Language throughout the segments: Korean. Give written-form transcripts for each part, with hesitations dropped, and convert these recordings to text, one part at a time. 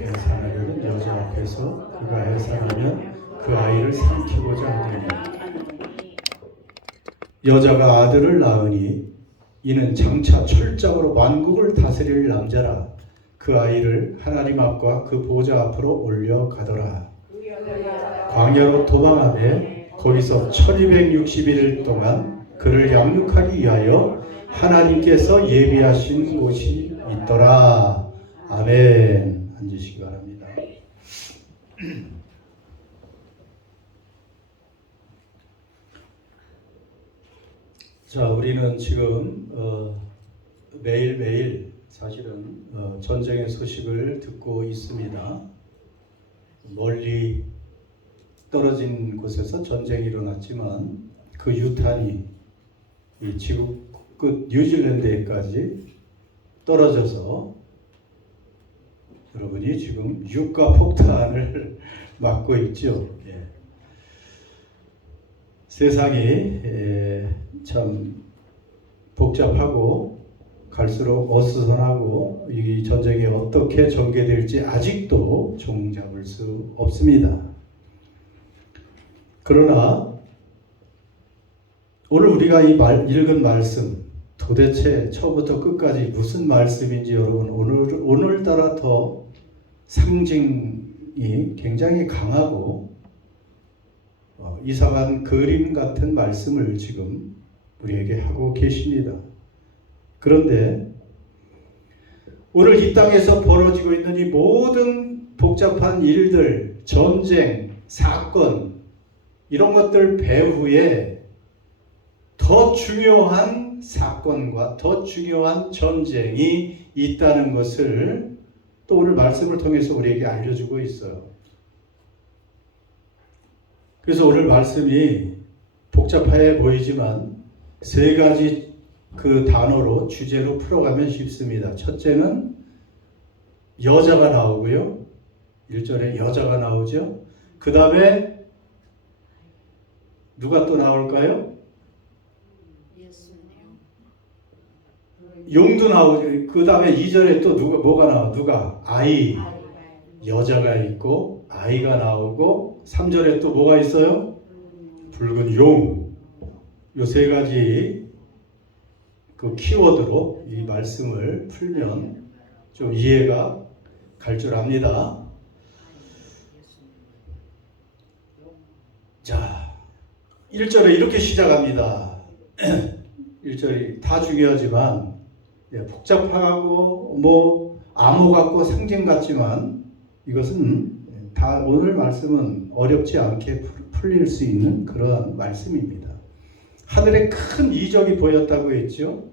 해산하려는 여자 앞에서 그가 해산하면 그 아이를 삼키고자 하더니 여자가 아들을 낳으니 이는 장차 철장으로 만국을 다스릴 남자라. 그 아이를 하나님 앞과 그 보좌 앞으로 올려가더라. 광야로 도망하되 거기서 1260일 동안 그를 양육하기 위하여 하나님께서 예비하신 곳이 있더라. 아멘. 앉으시기 바랍니다. 자, 우리는 지금 매일매일 사실은 전쟁의 소식을 듣고 있습니다. 멀리 떨어진 곳에서 전쟁이 일어났지만 그 유탄이 이 지구 끝 뉴질랜드에까지 떨어져서 여러분이 지금 유가 폭탄을 맞고 있죠. 예. 세상이 참 복잡하고 갈수록 어수선하고 이 전쟁이 어떻게 전개될지 아직도 종잡을 수 없습니다. 그러나 오늘 우리가 읽은 말씀 도대체 처음부터 끝까지 무슨 말씀인지 여러분 오늘따라 더 상징이 굉장히 강하고 이상한 그림 같은 말씀을 지금 우리에게 하고 계십니다. 그런데 오늘 이 땅에서 벌어지고 있는 이 모든 복잡한 일들, 전쟁, 사건 이런 것들 배후에 더 중요한 사건과 더 중요한 전쟁이 있다는 것을 또 오늘 말씀을 통해서 우리에게 알려주고 있어요. 그래서 오늘 말씀이 복잡해 보이지만 세 가지 그 단어로 주제로 풀어가면 쉽습니다. 첫째는 여자가 나오고요. 1절에 여자가 나오죠. 그 다음에 누가 또 나올까요? 용도 나오죠. 그 다음에 2절에 또 뭐가 나와? 누가? 아이. 여자가 있고 아이가 나오고 3절에 또 뭐가 있어요? 붉은 용. 요 세 가지 그 키워드로 이 말씀을 풀면 좀 이해가 갈 줄 압니다. 자, 1절에 이렇게 시작합니다. 1절이 다 중요하지만 복잡하고 암호 같고 상징 같지만 이것은 다 오늘 말씀은 어렵지 않게 풀릴 수 있는 그런 말씀입니다. 하늘에 큰 이적이 보였다고 했죠.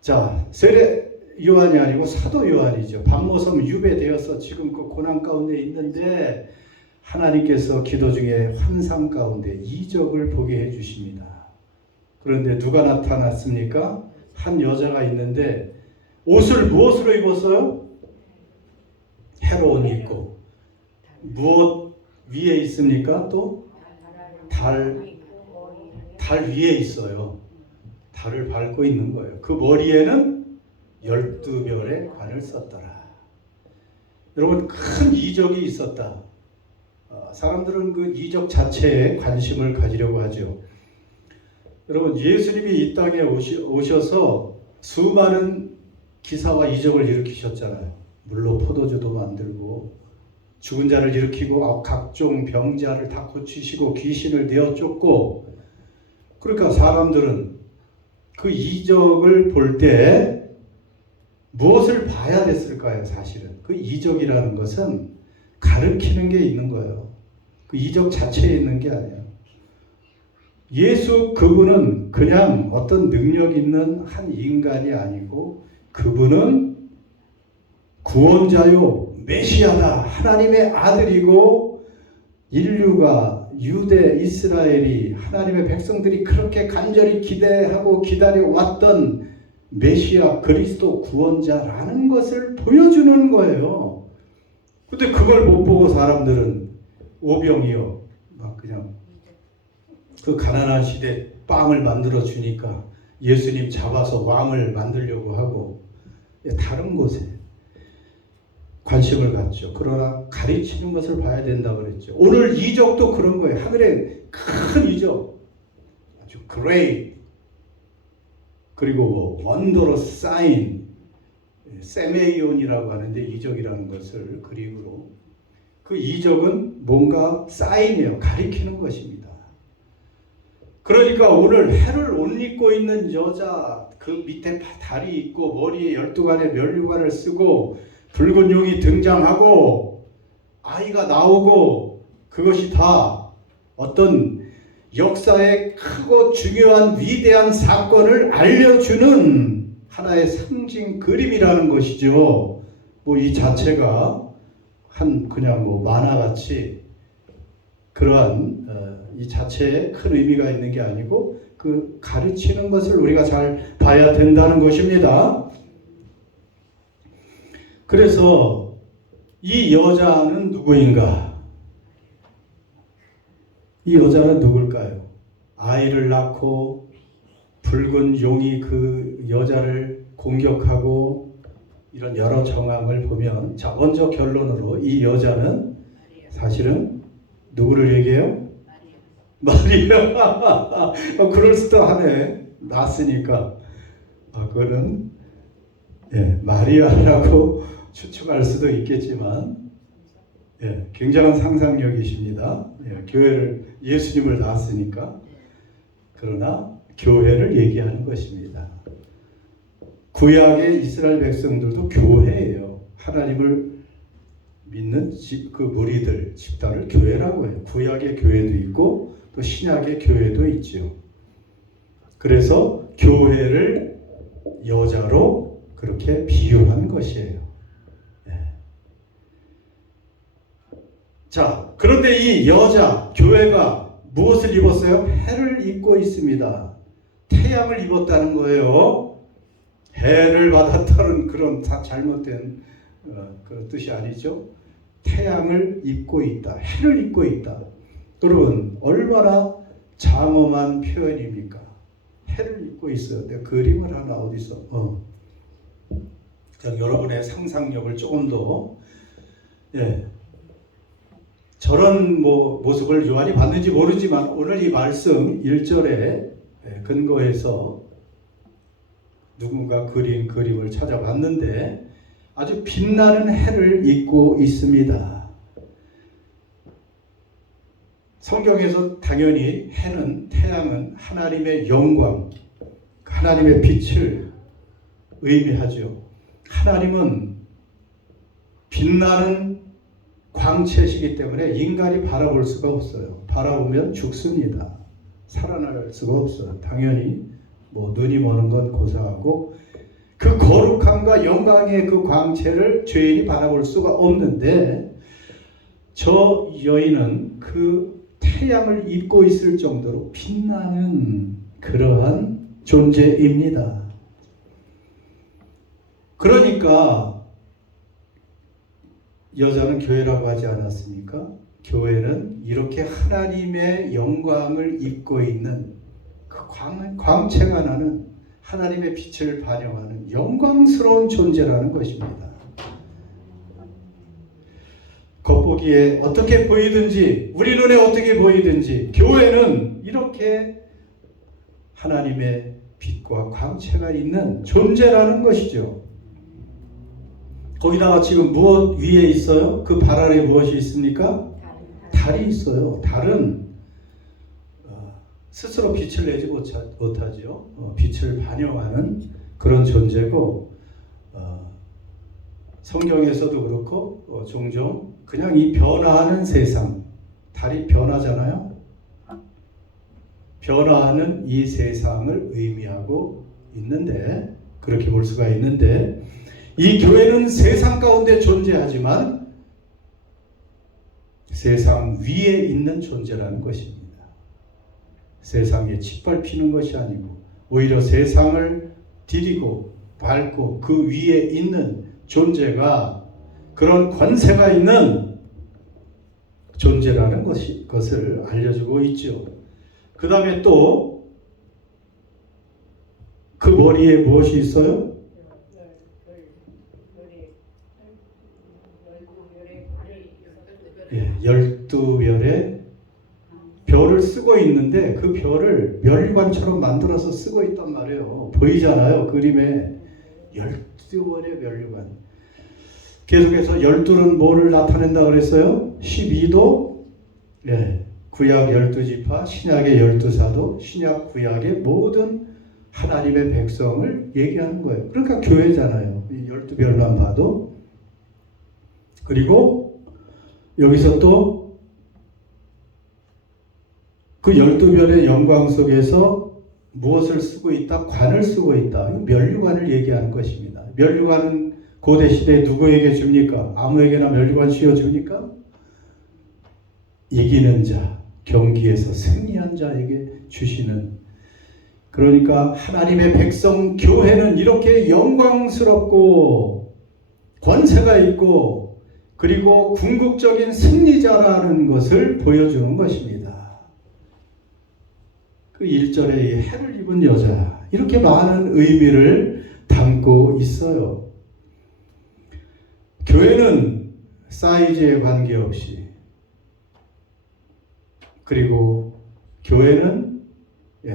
자, 세례 요한이 아니고 사도 요한이죠. 박모섬 유배되어서 지금 그 고난 가운데 있는데 하나님께서 기도 중에 환상 가운데 이적을 보게 해주십니다. 그런데 누가 나타났습니까? 한 여자가 있는데 옷을 무엇으로 입었어요? 헤로온이 있고 무엇 위에 있습니까? 또 달 위에 있어요. 달을 밟고 있는 거예요. 그 머리에는 12별의 관을 썼더라. 여러분 큰 이적이 있었다. 사람들은 그 이적 자체에 관심을 가지려고 하죠. 여러분 예수님이 이 땅에 오셔서 수많은 기사와 이적을 일으키셨잖아요. 물로 포도주도 만들고 죽은 자를 일으키고 각종 병자를 다 고치시고 귀신을 내어 쫓고 그러니까 사람들은 그 이적을 볼 때 무엇을 봐야 됐을까요? 사실은 그 이적이라는 것은 가르치는 게 있는 거예요. 그 이적 자체에 있는 게 아니에요. 예수 그분은 그냥 어떤 능력 있는 한 인간이 아니고 그분은 구원자요 메시아다. 하나님의 아들이고 인류가 유대 이스라엘이 하나님의 백성들이 그렇게 간절히 기대하고 기다려왔던 메시아 그리스도 구원자라는 것을 보여주는 거예요. 근데 그걸 못 보고 사람들은 오병이요 막 그냥 그 가난한 시대 빵을 만들어 주니까 예수님 잡아서 왕을 만들려고 하고 다른 곳에 관심을 갖죠. 그러나 가르치는 것을 봐야 된다고 그랬죠. 오늘 이적도 그런 거예요. 하늘에 큰 이적, 아주 great, 그리고 원더러스 사인, 세메이온이라고 하는데 이적이라는 것을 그리그로, 그 이적은 뭔가 사인이에요. 가리키는 것입니다. 그러니까 오늘 해를 옷 입고 있는 여자, 그 밑에 다리 있고 머리에 12간의 면류관을 쓰고 붉은 용이 등장하고 아이가 나오고, 그것이 다 어떤 역사의 크고 중요한 위대한 사건을 알려주는 하나의 상징 그림이라는 것이죠. 뭐 이 자체가 그냥 뭐 만화같이 그러한 이 자체에 큰 의미가 있는 게 아니고 그 가르치는 것을 우리가 잘 봐야 된다는 것입니다. 그래서 이 여자는 누구인가? 이 여자는 누굴까요? 아이를 낳고 붉은 용이 그 여자를 공격하고 이런 여러 정황을 보면, 자, 먼저 결론으로 이 여자는 사실은 누구를 얘기해요? 마리아. 그럴 수도 하네. 낳았으니까. 그거는 마리아라고 추측할 수도 있겠지만, 굉장한 상상력이십니다. 교회를, 예수님을 낳았으니까. 그러나 교회를 얘기하는 것입니다. 구약의 이스라엘 백성들도 교회예요. 하나님을 믿는 그 무리들, 집단을 교회라고 해요. 구약의 교회도 있고 또 신약의 교회도 있죠. 그래서 교회를 여자로 그렇게 비유한 것이에요. 자, 그런데 이 여자, 교회가 무엇을 입었어요? 해를 입고 있습니다. 태양을 입었다는 거예요. 해를 받았다는 그런 잘못된 그런 뜻이 아니죠. 태양을 입고 있다. 해를 입고 있다. 여러분, 얼마나 장엄한 표현입니까? 해를 입고 있어요. 내가 그림을 하나 어디서 여러분의 상상력을 조금 더 저런 모습을 요한이 봤는지 모르지만 오늘 이 말씀 1절에 근거해서 누군가 그린 그림을 찾아봤는데 아주 빛나는 해를 입고 있습니다. 성경에서 당연히 해는, 태양은 하나님의 영광, 하나님의 빛을 의미하죠. 하나님은 빛나는 광채시기 때문에 인간이 바라볼 수가 없어요. 바라보면 죽습니다. 살아날 수가 없어요. 당연히 눈이 머는 건 고사하고 그 거룩함과 영광의 그 광채를 죄인이 바라볼 수가 없는데, 저 여인은 그 태양을 입고 있을 정도로 빛나는 그러한 존재입니다. 그러니까 여자는 교회라고 하지 않았습니까? 교회는 이렇게 하나님의 영광을 입고 있는 그 광채가 나는 하나님의 빛을 반영하는 영광스러운 존재라는 것입니다. 겉보기에 어떻게 보이든지, 우리 눈에 어떻게 보이든지 교회는 이렇게 하나님의 빛과 광채가 있는 존재라는 것이죠. 거기다가 지금 무엇 위에 있어요? 그 발 아래 무엇이 있습니까? 달이 있어요. 달은 스스로 빛을 내지 못하죠. 빛을 반영하는 그런 존재고, 성경에서도 그렇고 종종 그냥 이 변화하는 세상, 달이 변하잖아요. 변화하는 이 세상을 의미하고 있는데, 그렇게 볼 수가 있는데, 이 교회는 세상 가운데 존재하지만 세상 위에 있는 존재라는 것입니다. 세상에 짓밟히는 것이 아니고 오히려 세상을 디디고 밟고 그 위에 있는 존재가, 그런 권세가 있는 존재라는 것을 알려주고 있죠. 그 다음에 또 그 머리에 무엇이 있어요? 예, 12별의 별을 쓰고 있는데 그 별을 멸관처럼 만들어서 쓰고 있단 말이에요. 보이잖아요. 그림에 12별의 멸관. 계속해서 12는 뭐를 나타낸다 그랬어요? 12도, 예, 구약 12지파, 신약의 12사도, 신약 구약의 모든 하나님의 백성을 얘기하는 거예요. 그러니까 교회잖아요. 이 12별만 봐도. 그리고 여기서 또 그 12별의 영광 속에서 무엇을 쓰고 있다? 관을 쓰고 있다. 면류관을 얘기하는 것입니다. 면류관은 고대 시대에 누구에게 줍니까? 아무에게나 면류관 씌워줍니까? 이기는 자, 경기에서 승리한 자에게 주시는. 그러니까 하나님의 백성 교회는 이렇게 영광스럽고 권세가 있고 그리고 궁극적인 승리자라는 것을 보여주는 것입니다. 그 1절에 해를 입은 여자, 이렇게 많은 의미를 담고 있어요. 교회는 사이즈에 관계없이, 그리고 교회는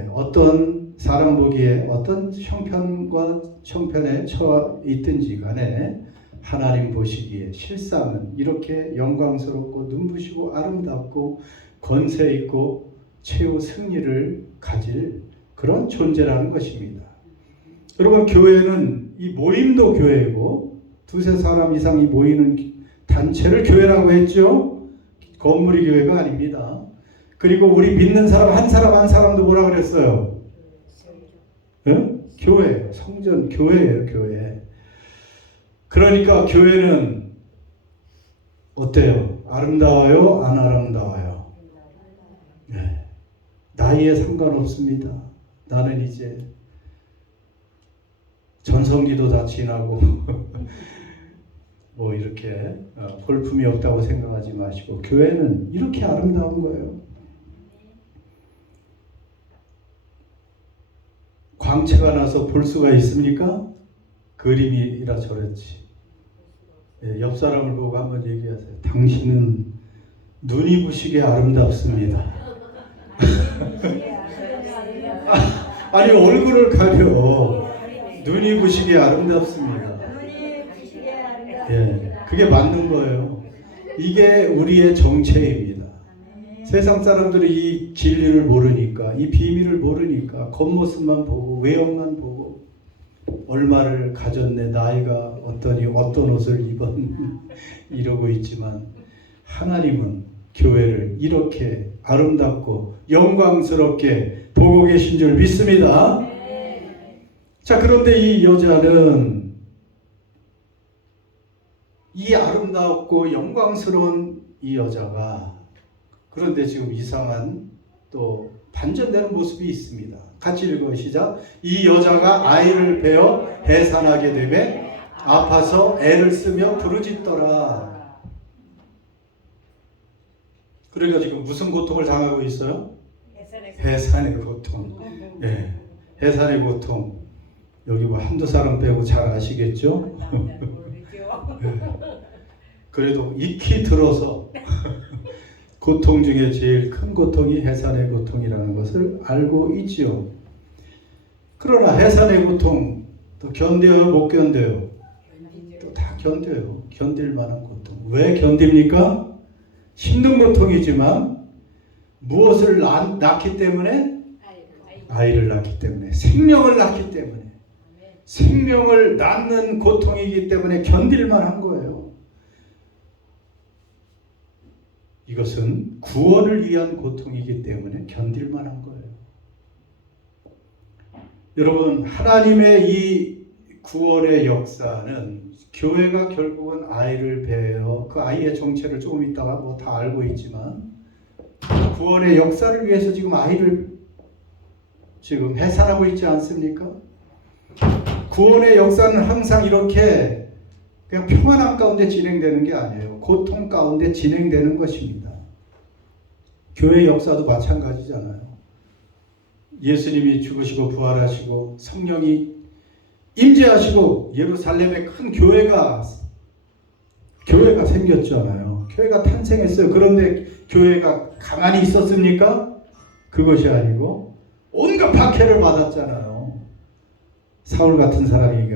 어떤 사람 보기에 어떤 형편에 처해 있든지 간에 하나님 보시기에 실상은 이렇게 영광스럽고 눈부시고 아름답고 권세 있고 최후 승리를 가질 그런 존재라는 것입니다. 여러분, 교회는 이 모임도 교회고 두세 사람 이상이 모이는 단체를 교회라고 했죠. 건물이 교회가 아닙니다. 그리고 우리 믿는 사람 한 사람도 뭐라 그랬어요? 교회, 성전, 교회예요, 교회. 그러니까 교회는 어때요? 아름다워요? 안 아름다워요? 네. 나이에 상관없습니다. 나는 이제 전성기도 다 지나고 뭐 이렇게 볼품이 없다고 생각하지 마시고 교회는 이렇게 아름다운 거예요. 광채가 나서 볼 수가 있습니까? 그림이라 저랬지. 옆 사람을 보고 한번 얘기하세요. 당신은 눈이 부시게 아름답습니다. 아니, 얼굴을 가려. 눈이 부시게 아름답습니다. 예, 그게 맞는 거예요. 이게 우리의 정체입니다. 세상 사람들이 이 진리를 모르니까, 이 비밀을 모르니까 겉모습만 보고 외형만 보고 얼마를 가졌네, 나이가 어떠니, 어떤 옷을 입었니 이러고 있지만 하나님은 교회를 이렇게 아름답고 영광스럽게 보고 계신 줄 믿습니다. 자, 그런데 이 여자는 이 아름답고 영광스러운 이 여자가 그런데 지금 이상한 또 반전되는 모습이 있습니다. 같이 읽어 시작. 이 여자가 아이를 베어 해산하게 되매 아파서 애를 쓰며 부르짖더라. 그러니까 지금 무슨 고통을 당하고 있어요? 해산의 고통. 예, 해산의 고통. 여기 뭐 한두 사람 빼고 잘 아시겠죠? 예. 그래도 익히 들어서 고통 중에 제일 큰 고통이 해산의 고통이라는 것을 알고 있지요. 그러나 해산의 고통 또 견뎌요, 못 견뎌요? 또 다 견뎌요. 견딜 만한 고통. 왜 견딥니까? 힘든 고통이지만 무엇을 낳기 때문에? 아이를 낳기 때문에, 생명을 낳기 때문에, 생명을 낳는 고통이기 때문에 견딜 만한 거예요. 이것은 구원을 위한 고통이기 때문에 견딜 만한 거예요. 여러분, 하나님의 이 구원의 역사는 교회가 결국은 아이를 배어 그 아이의 정체를 조금 있다가 뭐 다 알고 있지만 구원의 역사를 위해서 지금 아이를 지금 해산하고 있지 않습니까? 구원의 역사는 항상 이렇게 그냥 평안함 가운데 진행되는 게 아니에요. 고통 가운데 진행되는 것입니다. 교회 역사도 마찬가지잖아요. 예수님이 죽으시고 부활하시고 성령이 임재하시고 예루살렘에 큰 교회가 생겼잖아요. 교회가 탄생했어요. 그런데 교회가 가만히 있었습니까? 그것이 아니고 온갖 박해를 받았잖아요. 사울 같은 사람이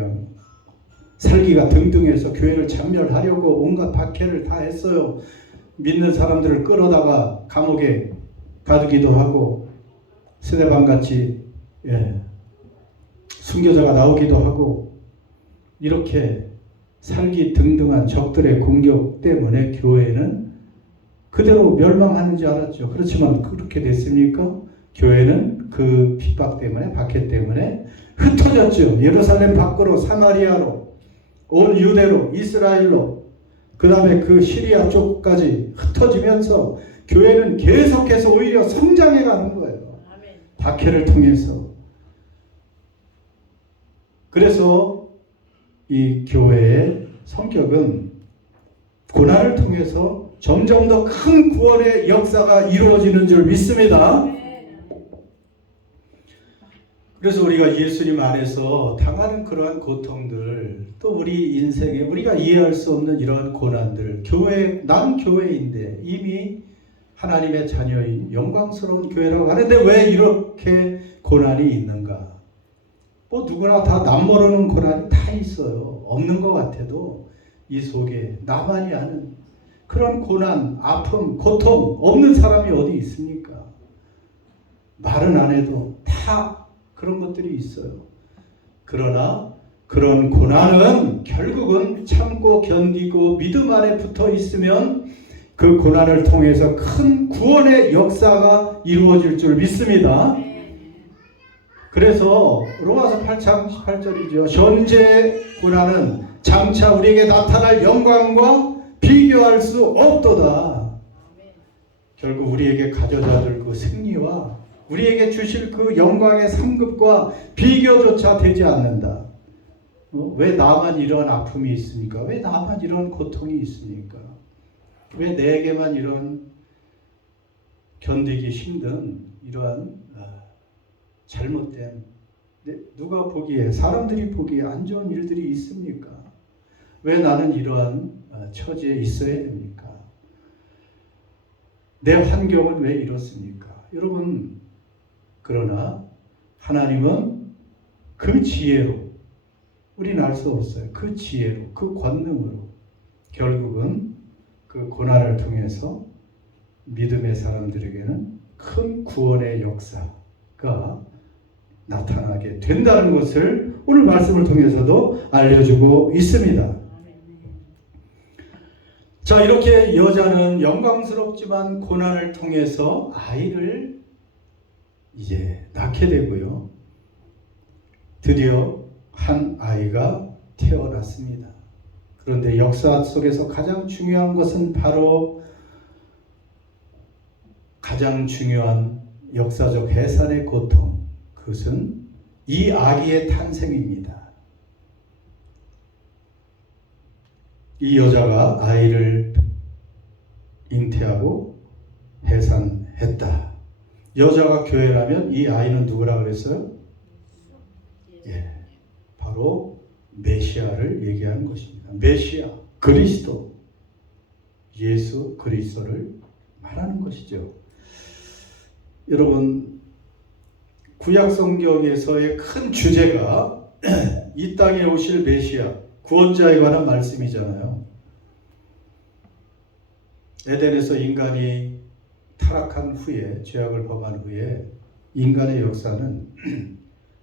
살기가 등등해서 교회를 참멸하려고 온갖 박해를 다 했어요. 믿는 사람들을 끌어다가 감옥에 가두기도 하고 스데반같이 순교자가 나오기도 하고 이렇게 살기 등등한 적들의 공격 때문에 교회는 그대로 멸망하는 줄 알았죠. 그렇지만 그렇게 됐습니까? 교회는 그 핍박 때문에 박해 때문에 흩어졌죠. 예루살렘 밖으로 사마리아로 온 유대로 이스라엘로 그 다음에 그 시리아 쪽까지 흩어지면서 교회는 계속해서 오히려 성장해 가는 거예요. 박해를 통해서. 그래서 이 교회의 성격은 고난을 통해서 점점 더 큰 구원의 역사가 이루어지는 줄 믿습니다. 그래서 우리가 예수님 안에서 당하는 그러한 고통들, 또 우리 인생에 우리가 이해할 수 없는 이러한 고난들, 난 교회인데 이미 하나님의 자녀인 영광스러운 교회라고 하는데 왜 이렇게 고난이 있는가? 뭐 누구나 다 남모르는 고난이 다 있어요. 없는 것 같아도 이 속에 나만이 아는 그런 고난, 아픔, 고통 없는 사람이 어디 있습니까? 말은 안 해도 다 그런 것들이 있어요. 그러나 그런 고난은 결국은 참고 견디고 믿음 안에 붙어 있으면 그 고난을 통해서 큰 구원의 역사가 이루어질 줄 믿습니다. 그래서 로마서 8장 18절이죠. 현재 고난은 장차 우리에게 나타날 영광과 비교할 수 없도다. 결국 우리에게 가져다 줄 그 승리와 우리에게 주실 그 영광의 상급과 비교조차 되지 않는다. 왜 나만 이런 아픔이 있습니까? 왜 나만 이런 고통이 있습니까? 왜 내게만 이런 견디기 힘든 이러한 잘못된 누가 보기에 사람들이 보기에 안 좋은 일들이 있습니까? 왜 나는 이러한 처지에 있어야 됩니까? 내 환경은 왜 이렇습니까? 여러분, 그러나 하나님은 그 지혜로, 우리는 알 수 없어요. 그 지혜로, 그 권능으로 결국은 그 고난을 통해서 믿음의 사람들에게는 큰 구원의 역사가 나타나게 된다는 것을 오늘 말씀을 통해서도 알려주고 있습니다. 자, 이렇게 여자는 영광스럽지만 고난을 통해서 아이를 이제 낳게 되고요. 드디어 한 아이가 태어났습니다. 그런데 역사 속에서 가장 중요한 것은 바로 가장 중요한 역사적 해산의 고통, 그것은 이 아기의 탄생입니다. 이 여자가 아이를 잉태하고 해산했다. 여자가 교회라면 이 아이는 누구라고 그랬어요? 바로 메시아를 얘기하는 것입니다. 메시아, 그리스도, 예수 그리스도를 말하는 것이죠. 여러분, 구약 성경에서의 큰 주제가 이 땅에 오실 메시아, 구원자에 관한 말씀이잖아요. 에덴에서 인간이 타락한 후에, 죄악을 범한 후에 인간의 역사는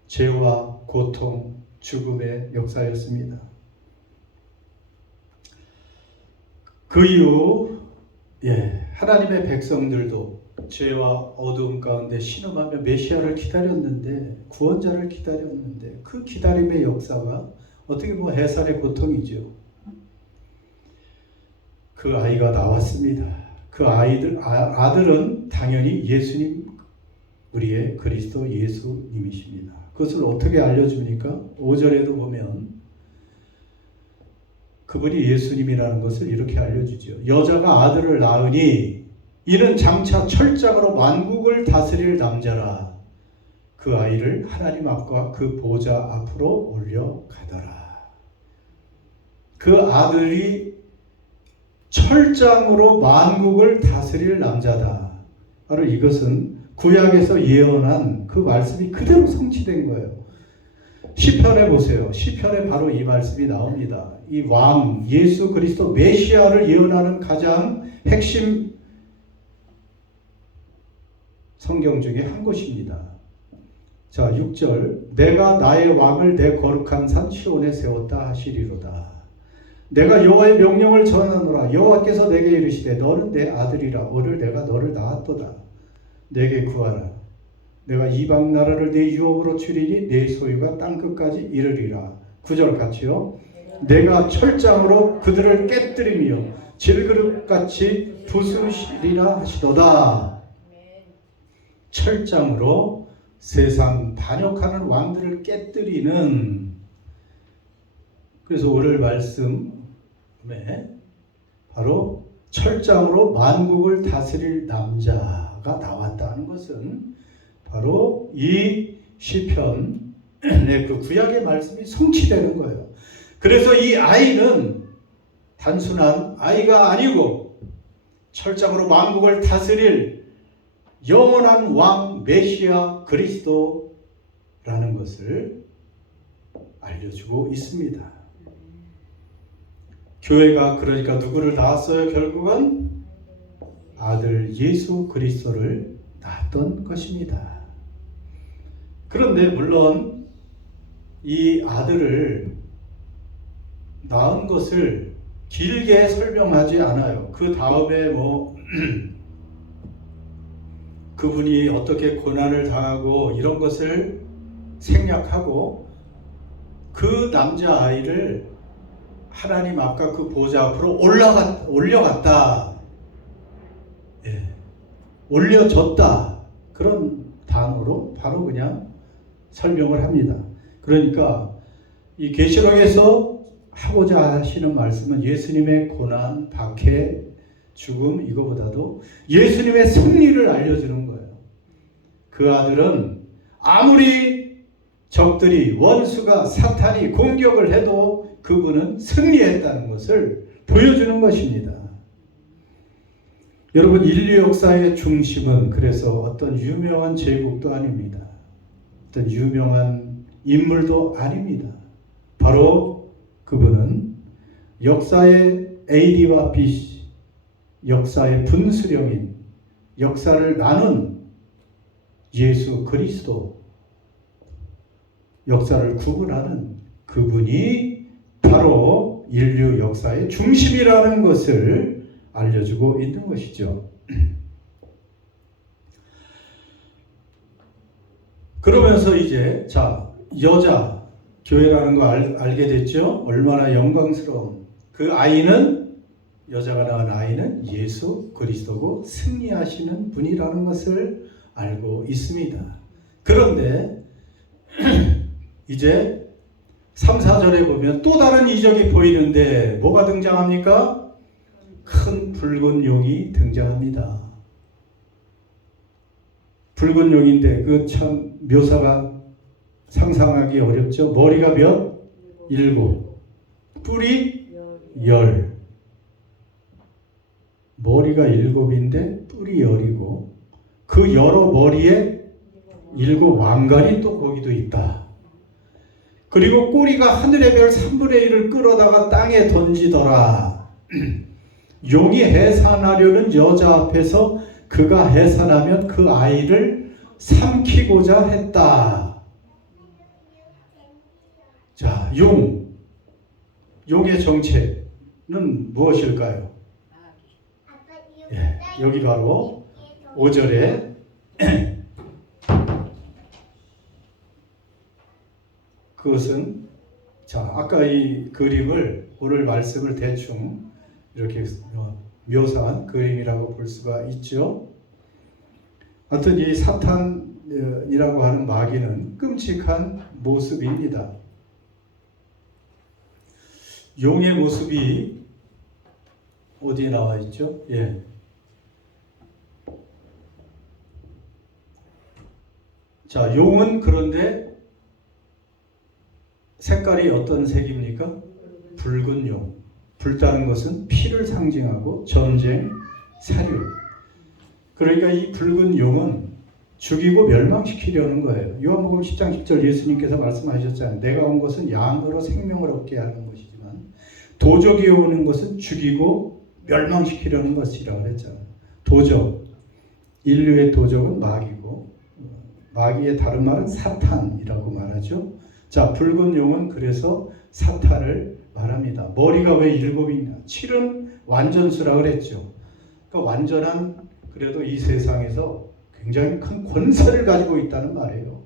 죄와 고통, 죽음의 역사였습니다. 그 이후 하나님의 백성들도 죄와 어두움 가운데 신음하며 메시아를 기다렸는데, 구원자를 기다렸는데, 그 기다림의 역사가 어떻게 보면 해산의 고통이죠. 그 아이가 나왔습니다. 그 아들은 당연히 예수님, 우리의 그리스도 예수님이십니다. 그것을 어떻게 알려줍니까? 5절에도 보면 그분이 예수님이라는 것을 이렇게 알려주죠. 여자가 아들을 낳으니 이는 장차 철장으로 만국을 다스릴 남자라. 그 아이를 하나님 앞과 그 보좌 앞으로 올려가더라. 그 아들이 철장으로 만국을 다스릴 남자다. 바로 이것은 구약에서 예언한 그 말씀이 그대로 성취된 거예요. 시편에 보세요. 시편에 바로 이 말씀이 나옵니다. 이 왕 예수 그리스도 메시아를 예언하는 가장 핵심 성경 중에 한 곳입니다. 자, 6절. 내가 나의 왕을 내 거룩한 산 시온에 세웠다 하시리로다. 내가 여호와의 명령을 전하노라. 여호와께서 내게 이르시되 너는 내 아들이라. 오늘 내가 너를 낳았도다. 내게 구하라. 내가 이방 나라를 내 유업으로 주리니 내 소유가 땅끝까지 이르리라. 9절 같이요. 내가 철장으로 그들을 깨뜨리며 질그릇같이 부수시리라 하시도다. 철장으로 세상 반역하는 왕들을 깨뜨리는, 그래서 오늘 말씀에 바로 철장으로 만국을 다스릴 남자가 나왔다는 것은 바로 이 시편의 그 구약의 말씀이 성취되는 거예요. 그래서 이 아이는 단순한 아이가 아니고 철장으로 만국을 다스릴 영원한 왕 메시아 그리스도라는 것을 알려주고 있습니다. 교회가 그러니까 누구를 낳았어요? 결국은 아들 예수 그리스도를 낳았던 것입니다. 그런데 물론 이 아들을 낳은 것을 길게 설명하지 않아요. 그 다음에 그분이 어떻게 고난을 당하고 이런 것을 생략하고 그 남자아이를 하나님 앞과 그 보좌 앞으로 올려갔다. 예, 올려줬다. 그런 단어로 바로 그냥 설명을 합니다. 그러니까 이 계시록에서 하고자 하시는 말씀은 예수님의 고난, 박해, 죽음 이거보다도 예수님의 승리를 알려주는 거예요. 그 아들은 아무리 적들이 원수가 사탄이 공격을 해도 그분은 승리했다는 것을 보여주는 것입니다. 여러분, 인류 역사의 중심은 그래서 어떤 유명한 제국도 아닙니다. 어떤 유명한 인물도 아닙니다. 바로 그분은 역사의 AD와 BC, 역사의 분수령인, 역사를 나눈 예수 그리스도, 역사를 구분하는 그분이 바로 인류 역사의 중심이라는 것을 알려주고 있는 것이죠. 그러면서 이제 여자 교회라는 거 알게 됐죠. 얼마나 영광스러운, 그 아이는, 여자가 낳은 아이는 예수 그리스도고 승리하시는 분이라는 것을 알고 있습니다. 그런데 이제 3, 4절에 보면 또 다른 이적이 보이는데 뭐가 등장합니까? 큰 붉은 용이 등장합니다. 붉은 용인데 그 참 묘사가 상상하기 어렵죠. 머리가 몇? 7, 뿔이 10. 머리가 7인데 뿔이 10이고 그 여러 머리에 7 왕관이 또 거기도 있다. 그리고 꼬리가 하늘의 별 3분의 1을 끌어다가 땅에 던지더라. 용이 해산하려는 여자 앞에서 그가 해산하면 그 아이를 삼키고자 했다. 자, 용의 정체는 무엇일까요? 예, 여기 바로 5절에 그것은, 아까 이 그림을, 오늘 말씀을 대충 이렇게 묘사한 그림이라고 볼 수가 있죠. 하여튼 이 사탄이라고 하는 마귀는 끔찍한 모습입니다. 용의 모습이 어디에 나와 있죠? 예. 자, 용은 그런데 색깔이 어떤 색입니까? 붉은 용. 붉다는 것은 피를 상징하고 전쟁, 사류. 그러니까 이 붉은 용은 죽이고 멸망시키려는 거예요. 요한복음 10장 10절 예수님께서 말씀하셨잖아요. 내가 온 것은 양으로 생명을 얻게 하는 것이지만 도적이 오는 것은 죽이고 멸망시키려는 것이라고 그랬잖아요. 도적. 인류의 도적은 마귀고 마귀의 다른 말은 사탄이라고 말하죠. 자, 붉은 용은 그래서 사탄을 말합니다. 머리가 왜 7이냐? 7은 완전수라고 그랬죠. 그러니까 완전한 그래도 이 세상에서 굉장히 큰 권세를 가지고 있다는 말이에요.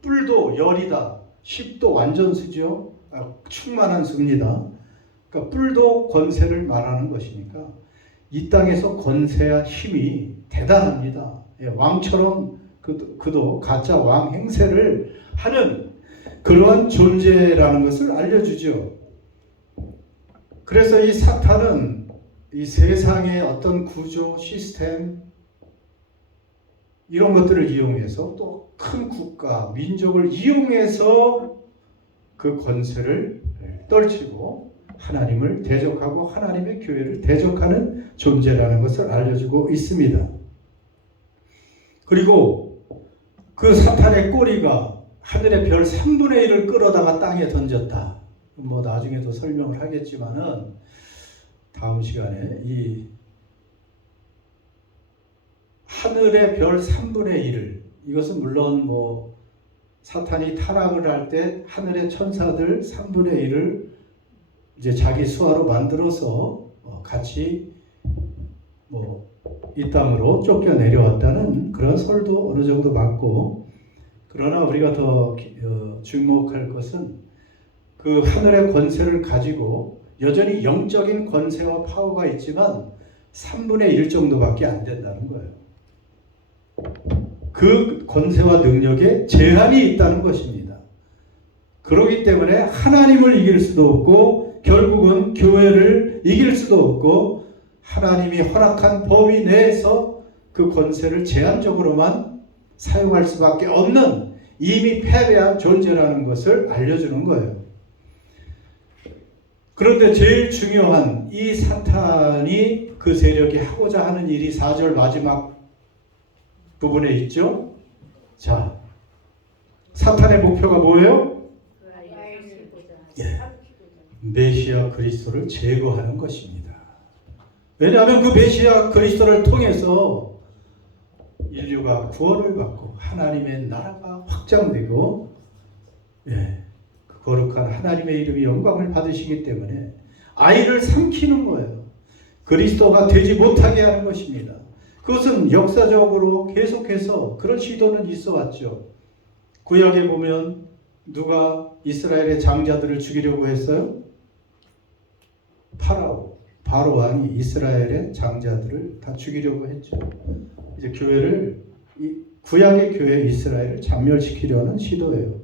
뿔도 열이다. 10도 완전수죠. 충만한 수입니다. 그러니까 뿔도 권세를 말하는 것이니까 이 땅에서 권세와 힘이 대단합니다. 왕처럼 그도 가짜 왕 행세를 하는 그러한 존재라는 것을 알려주죠. 그래서 이 사탄은 이 세상의 어떤 구조, 시스템 이런 것들을 이용해서 또 큰 국가, 민족을 이용해서 그 권세를 떨치고 하나님을 대적하고 하나님의 교회를 대적하는 존재라는 것을 알려주고 있습니다. 그리고 그 사탄의 꼬리가 하늘의 별 3분의 1을 끌어다가 땅에 던졌다. 뭐 나중에도 설명을 하겠지만은 다음 시간에 이 하늘의 별 3분의 1을 이것은 물론 뭐 사탄이 타락을 할 때 하늘의 천사들 3분의 1을 이제 자기 수하로 만들어서 같이 뭐 이 땅으로 쫓겨 내려왔다는 그런 설도 어느 정도 맞고, 그러나 우리가 더 주목할 것은 그 하늘의 권세를 가지고 여전히 영적인 권세와 파워가 있지만 3분의 1 정도밖에 안 된다는 거예요. 그 권세와 능력에 제한이 있다는 것입니다. 그렇기 때문에 하나님을 이길 수도 없고 결국은 교회를 이길 수도 없고 하나님이 허락한 범위 내에서 그 권세를 제한적으로만 사용할 수밖에 없는 이미 패배한 존재라는 것을 알려주는 거예요. 그런데 제일 중요한 이 사탄이 그 세력이 하고자 하는 일이 4절 마지막 부분에 있죠. 자, 사탄의 목표가 뭐예요? 메시아 그리스도를 제거하는 것입니다. 왜냐하면 그 메시아 그리스도를 통해서 인류가 구원을 받고 하나님의 나라가 확장되고 그 거룩한 하나님의 이름이 영광을 받으시기 때문에 아이를 삼키는 거예요. 그리스도가 되지 못하게 하는 것입니다. 그것은 역사적으로 계속해서 그런 시도는 있어 왔죠. 구약에 보면 누가 이스라엘의 장자들을 죽이려고 했어요? 바로 왕이 이스라엘의 장자들을 다 죽이려고 했죠. 이제 교회를 구약의 교회 이스라엘을 잔멸시키려는 시도예요.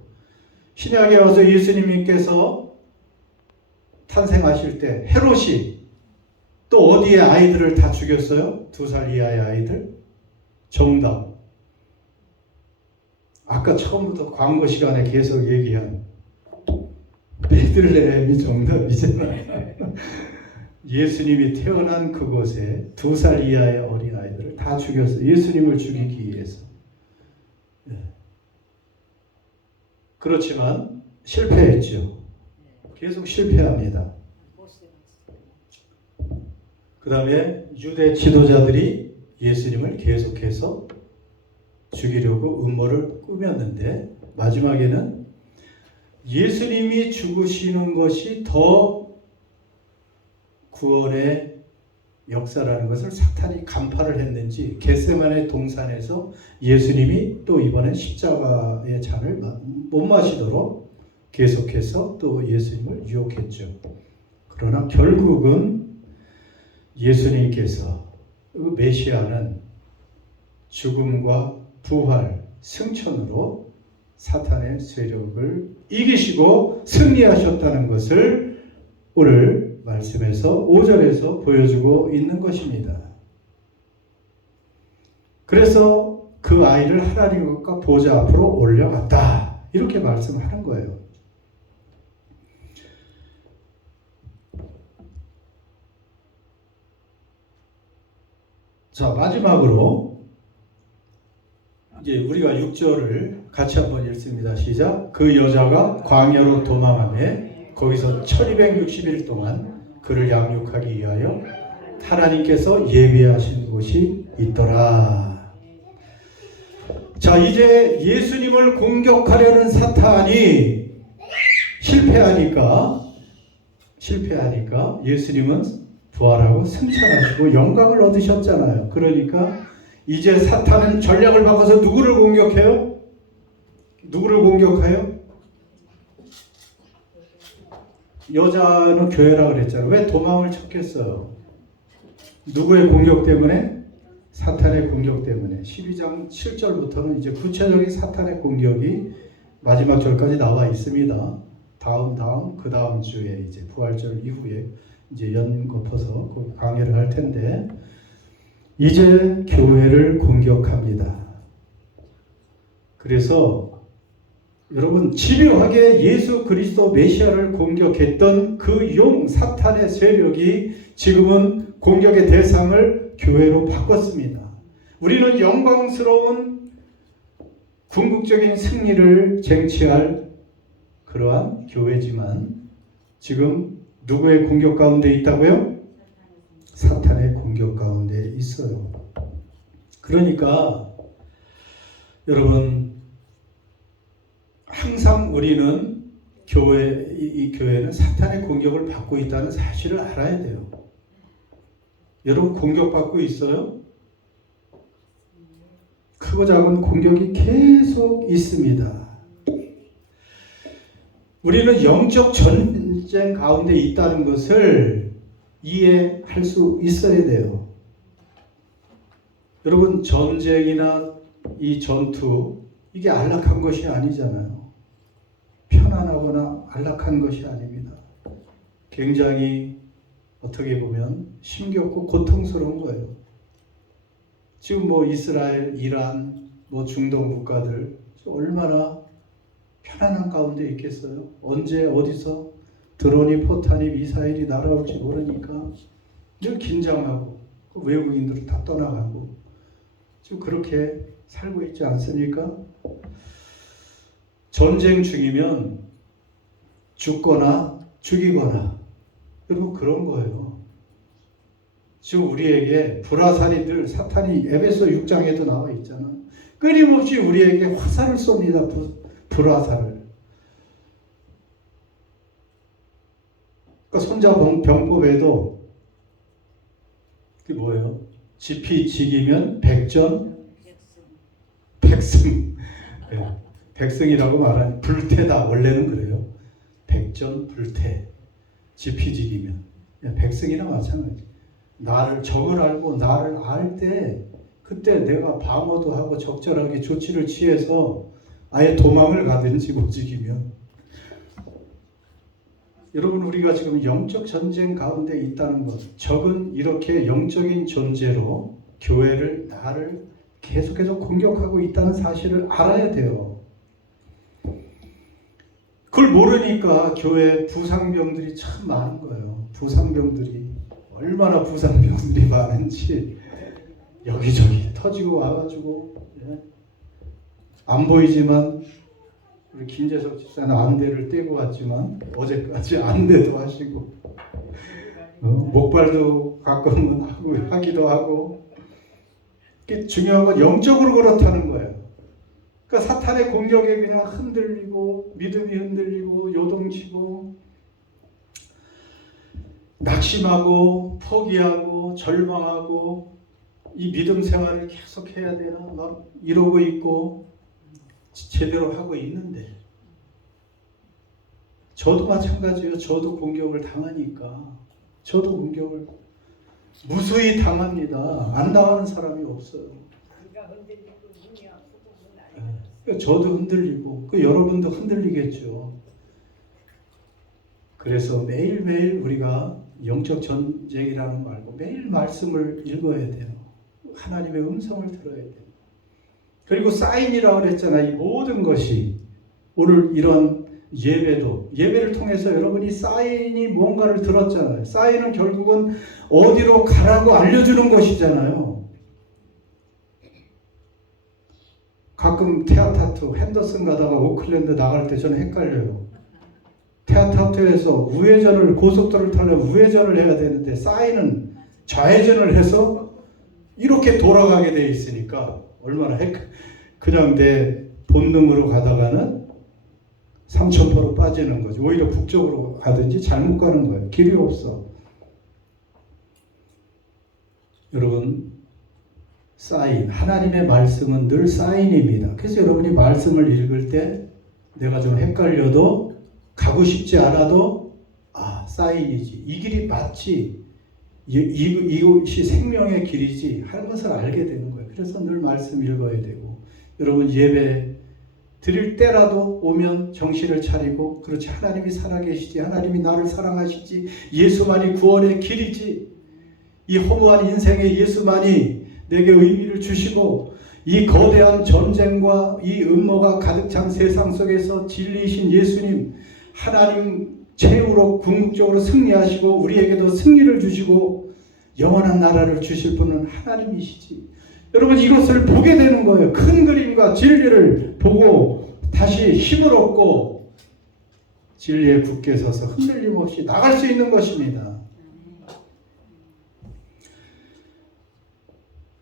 신약에 와서 예수님께서 탄생하실 때 헤롯이 또 어디에 아이들을 다 죽였어요? 2살 이하의 아이들? 정답. 아까 처음부터 광고 시간에 계속 얘기한 베들레헴이 정답이잖아요. 예수님이 태어난 그곳에 2살 이하의 어린아이들을 다 죽였어요. 예수님을 죽이기 위해서. 그렇지만 실패했죠. 계속 실패합니다. 그 다음에 유대 지도자들이 예수님을 계속해서 죽이려고 음모를 꾸몄는데 마지막에는 예수님이 죽으시는 것이 더 구원의 역사라는 것을 사탄이 간파를 했는지 겟세마네 동산에서 예수님이 또 이번엔 십자가의 잔을 못 마시도록 계속해서 또 예수님을 유혹했죠. 그러나 결국은 예수님께서 그 메시아는 죽음과 부활, 승천으로 사탄의 세력을 이기시고 승리하셨다는 것을 오늘 말씀에서 5절에서 보여주고 있는 것입니다. 그래서 그 아이를 하나님과 보좌 앞으로 올려갔다. 이렇게 말씀하는 거예요. 자, 마지막으로 이제 우리가 6절을 같이 한번 읽습니다. 시작. 그 여자가 광야로 도망하매 거기서 1260일 동안 그를 양육하기 위하여 하나님께서 예비하신 곳이 있더라. 자, 이제 예수님을 공격하려는 사탄이 실패하니까 예수님은 부활하고 승천하시고 영광을 얻으셨잖아요. 그러니까 이제 사탄은 전략을 바꿔서 누구를 공격해요? 누구를 공격해요? 여자는 교회라 그랬잖아요. 왜 도망을 쳤겠어요? 누구의 공격 때문에? 사탄의 공격 때문에. 12장 7절부터는 이제 구체적인 사탄의 공격이 마지막 절까지 나와 있습니다. 그 다음 주에 이제 부활절 이후에 이제 연거쳐서 거기 강의를 할 텐데, 이제 교회를 공격합니다. 그래서 여러분, 집요하게 예수 그리스도 메시아를 공격했던 그 용 사탄의 세력이 지금은 공격의 대상을 교회로 바꿨습니다. 우리는 영광스러운 궁극적인 승리를 쟁취할 그러한 교회지만 지금 누구의 공격 가운데 있다고요? 사탄의 공격 가운데 있어요. 그러니까 여러분, 항상 우리는 이 교회는 사탄의 공격을 받고 있다는 사실을 알아야 돼요. 여러분, 공격받고 있어요? 크고 작은 공격이 계속 있습니다. 우리는 영적 전쟁 가운데 있다는 것을 이해할 수 있어야 돼요. 여러분, 전쟁이나 이 전투, 이게 안락한 것이 아니잖아요. 편안하거나 안락한 것이 아닙니다. 굉장히 어떻게 보면 힘겹고 고통스러운 거예요. 지금 뭐 이스라엘, 이란, 뭐 중동 국가들 얼마나 편안한 가운데 있겠어요? 언제 어디서 드론이, 포탄이, 미사일이 날아올지 모르니까 늘 긴장하고 외국인들은 다 떠나가고 지금 그렇게 살고 있지 않습니까? 전쟁 중이면 죽거나 죽이거나 여러분, 그런 거예요. 지금 우리에게 불화살이 늘 사탄이 에베소 6장에도 나와 있잖아. 끊임없이 우리에게 화살을 쏩니다. 불화살을. 그러니까 손자병법에도 그게 뭐예요? 지피지기면 백전 백승. 네. 백승이라고 말하는 불태다. 원래는 그래요. 백전 불태. 지피지기면 백승이나 마찬가지. 나를 적을 알고 나를 알 때 그때 내가 방어도 하고 적절하게 조치를 취해서 아예 도망을 가든지 움직이면, 여러분, 우리가 지금 영적 전쟁 가운데 있다는 것, 적은 이렇게 영적인 존재로 교회를, 나를 계속해서 공격하고 있다는 사실을 알아야 돼요. 그걸 모르니까 교회 부상병들이 참 많은 거예요. 부상병들이 얼마나 부상병들이 많은지 여기저기 터지고 와가지고, 안 보이지만 우리 김재석 집사는 안대를 떼고 왔지만 어제까지 안대도 하시고 목발도 가끔은 하기도 하고. 중요한 건 영적으로 그렇다는 거예요. 그러니까 사탄의 공격에 그냥 흔들리고 믿음이 흔들리고 요동치고 낙심하고 포기하고 절망하고 이 믿음 생활을 계속 해야 되나 막 이러고 있고 제대로 하고 있는데, 저도 마찬가지예요. 저도 공격을 당하니까 저도 공격을 무수히 당합니다. 안 당하는 사람이 없어요. 저도 흔들리고 여러분도 흔들리겠죠. 그래서 매일매일 우리가 영적 전쟁이라는 거 말고 매일 말씀을 읽어야 돼요. 하나님의 음성을 들어야 돼요. 그리고 사인이라고 그랬잖아요. 이 모든 것이 오늘 이런 예배를 통해서 여러분이 사인이 뭔가를 들었잖아요. 사인은 결국은 어디로 가라고 알려주는 것이잖아요. 가끔 테아타투 핸더슨 가다가 오클랜드 나갈 때 저는 헷갈려요. 테아타투에서 우회전을 고속도로를 타려면 우회전을 해야 되는데 사인은 좌회전을 해서 이렇게 돌아가게 돼 있으니까 얼마나 그냥 내 본능으로 가다가는 삼천포로 빠지는 거죠. 오히려 북쪽으로 가든지 잘못 가는 거예요. 길이 없어. 여러분, 사인, 하나님의 말씀은 늘 사인입니다. 그래서 여러분이 말씀을 읽을 때 내가 좀 헷갈려도 가고 싶지 않아도 사인이지. 이 길이 맞지. 이것이 생명의 길이지 하는 것을 알게 되는 거예요. 그래서 늘 말씀 읽어야 되고, 여러분 예배 드릴 때라도 오면 정신을 차리고, 그렇지, 하나님이 살아계시지, 하나님이 나를 사랑하시지, 예수만이 구원의 길이지, 이 허무한 인생에 예수만이 내게 의미를 주시고, 이 거대한 전쟁과 이 음모가 가득 찬 세상 속에서 진리이신 예수님, 하나님 최후로 궁극적으로 승리하시고 우리에게도 승리를 주시고 영원한 나라를 주실 분은 하나님이시지. 여러분, 이것을 보게 되는 거예요. 큰 그림과 진리를 보고 다시 힘을 얻고 진리에 굳게 서서 흔들림 없이 나갈 수 있는 것입니다.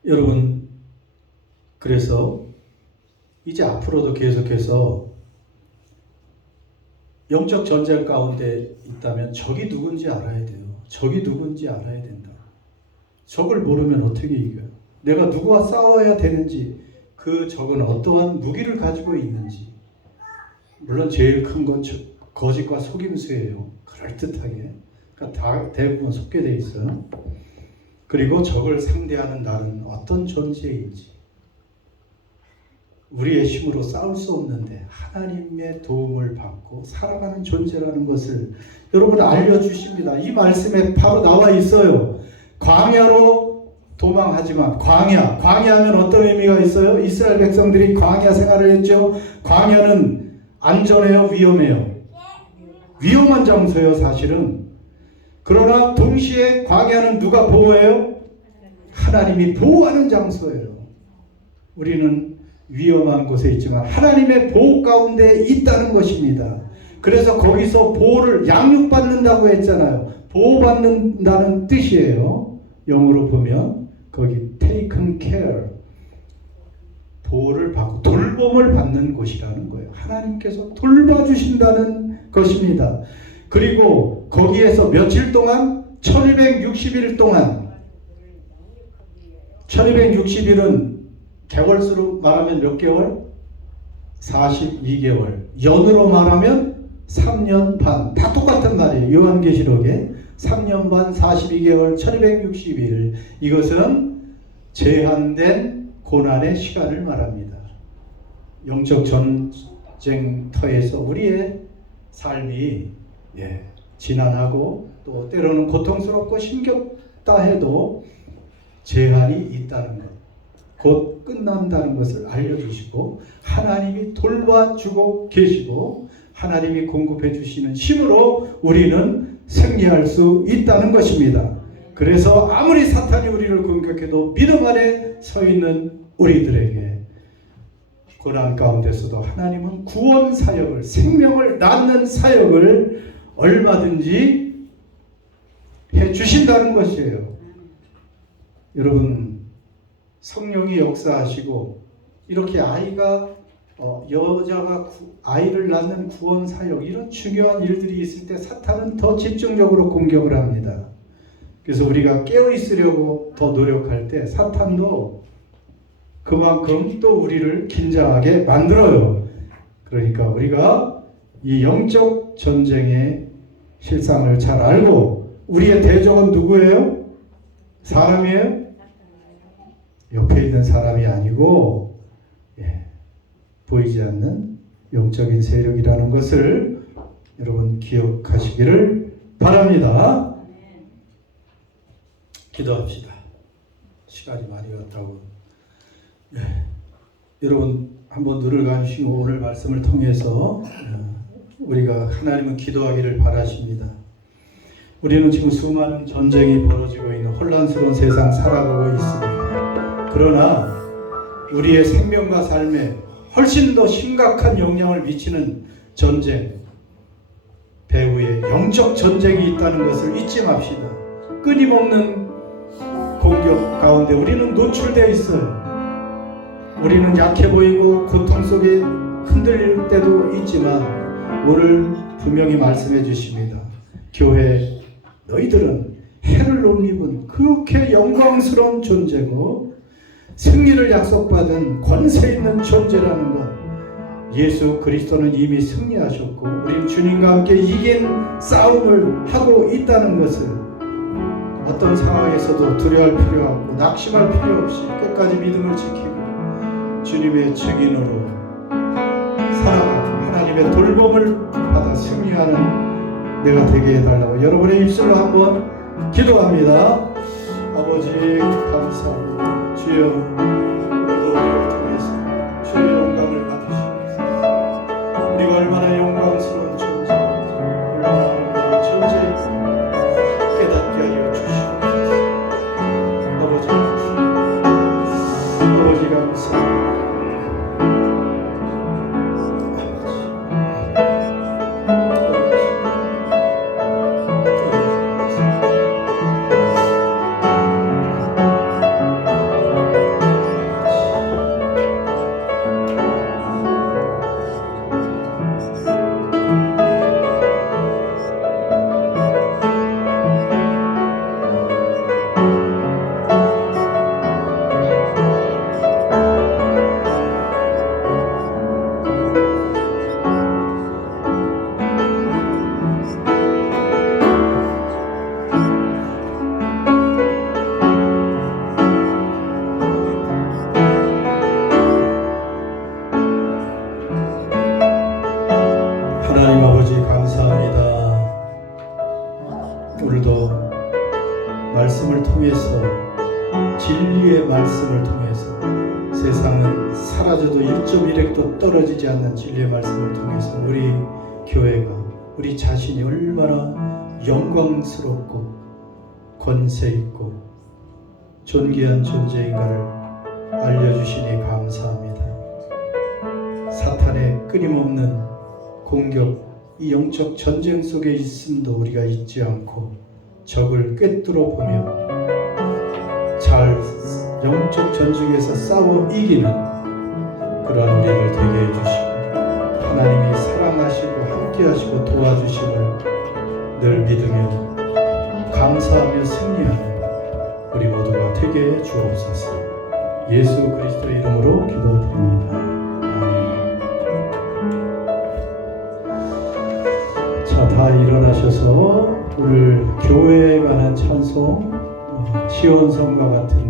여러분, 그래서 이제 앞으로도 계속해서 영적 전쟁 가운데 있다면 적이 누군지 알아야 돼요. 적이 누군지 알아야 된다. 적을 모르면 어떻게 이겨요? 내가 누구와 싸워야 되는지, 그 적은 어떠한 무기를 가지고 있는지. 물론 제일 큰 건 거짓과 속임수예요. 그럴듯하게. 그러니까 대부분 속게 돼 있어요. 그리고 적을 상대하는 나는 어떤 존재인지. 우리의 힘으로 싸울 수 없는데 하나님의 도움을 받고 살아가는 존재라는 것을 여러분 알려주십니다. 이 말씀에 바로 나와 있어요. 광야로 도망하지만, 광야하면 어떤 의미가 있어요? 이스라엘 백성들이 광야 생활을 했죠. 광야는 안전해요, 위험해요? 위험한 장소예요, 사실은. 그러나 동시에 광야는 누가 보호해요? 하나님이 보호하는 장소예요. 우리는 위험한 곳에 있지만 하나님의 보호 가운데 있다는 것입니다. 그래서 거기서 보호를 양육받는다고 했잖아요. 보호받는다는 뜻이에요. 영어로 보면 거기 taken care, 보호를 받고 돌봄을 받는 곳이라는 거예요. 하나님께서 돌봐주신다는 것입니다. 그리고 거기에서 며칠 동안 1260일 동안, 1260일은 개월수로 말하면 몇 개월? 42개월. 연으로 말하면 3년 반. 다 똑같은 말이에요. 요한계시록에 3년 반 42개월 1260일. 이것은 제한된 고난의 시간을 말합니다. 영적 전쟁터에서 우리의 삶이 지난하고 또 때로는 고통스럽고 힘겹다 해도 제한이 있다는 것, 곧 끝난다는 것을 알려주시고, 하나님이 돌봐주고 계시고 하나님이 공급해 주시는 힘으로 우리는 승리할 수 있다는 것입니다. 그래서 아무리 사탄이 우리를 공격해도 믿음 안에 서 있는 우리들에게 고난 가운데서도 하나님은 구원 사역을, 생명을 낳는 사역을 얼마든지 해 주신다는 것이에요. 여러분, 성령이 역사하시고 이렇게 여자가 아이를 낳는 구원 사역, 이런 중요한 일들이 있을 때 사탄은 더 집중적으로 공격을 합니다. 그래서 우리가 깨어 있으려고 더 노력할 때 사탄도 그만큼 또 우리를 긴장하게 만들어요. 그러니까 우리가 이 영적 전쟁의 실상을 잘 알고, 우리의 대적은 누구예요? 사람이에요? 옆에 있는 사람이 아니고 보이지 않는 영적인 세력이라는 것을 여러분 기억하시기를 바랍니다. 기도합시다. 시간이 많이 갔다고. 여러분 한번 눈을 감으시고 오늘 말씀을 통해서 우리가 하나님은 기도하기를 바라십니다. 우리는 지금 수많은 전쟁이 벌어지고 있는 혼란스러운 세상 살아가고 있습니다. 그러나 우리의 생명과 삶에 훨씬 더 심각한 영향을 미치는 전쟁, 배후에 영적 전쟁이 있다는 것을 잊지 맙시다. 끊임없는 공격 가운데 우리는 노출되어 있어요. 우리는 약해 보이고 고통 속에 흔들릴 때도 있지만 오늘 분명히 말씀해 주십니다. 교회, 너희들은 해를 못 입은 그렇게 영광스러운 존재고 승리를 약속받은 권세 있는 존재라는 것. 예수 그리스도는 이미 승리하셨고 우리는 주님과 함께 이긴 싸움을 하고 있다는 것을 어떤 상황에서도 두려워할 필요 없고 낙심할 필요 없이 끝까지 믿음을 지키고 주님의 증인으로 살아가고 하나님의 돌봄을 받아 승리하는 내가 되게 해달라고 여러분의 입술로 한번 기도합니다. 아버지 감사하고 주여 오늘도 우리를 통해서 주의 영광을 받으시옵소서. 우리가 얼마나 영광스러운 존재인지 얼마나 아름다운 존재인지 깨닫게 하여 주시옵소서. 아버지 감사합니다. 아버지 감사합니다. 하나님 아버지 감사합니다. 오늘도 말씀을 통해서 진리의 말씀을 통해서 세상은 사라져도 1.1핵도 떨어지지 않는 진리의 말씀을 통해서 우리 교회가 우리 자신이 얼마나 영광스럽고 권세 있고 존귀한 존재인가를 알려주시니 감사합니다. 사탄의 끊임없는 공격, 이 영적 전쟁 속에 있음도 우리가 잊지 않고 적을 꿰뚫어 보며 잘 영적 전쟁에서 싸워 이기는 그러한 우리를 되게 해주시고 하나님이 사랑하시고 함께하시고 도와주심을 늘 믿으며 감사하며 승리하는 우리 모두가 되게 해 주옵소서. 예수 그리스도의 이름으로 기도드립니다. 자, 다 일어나셔서 오늘 교회에 관한 찬송 시온성과 같은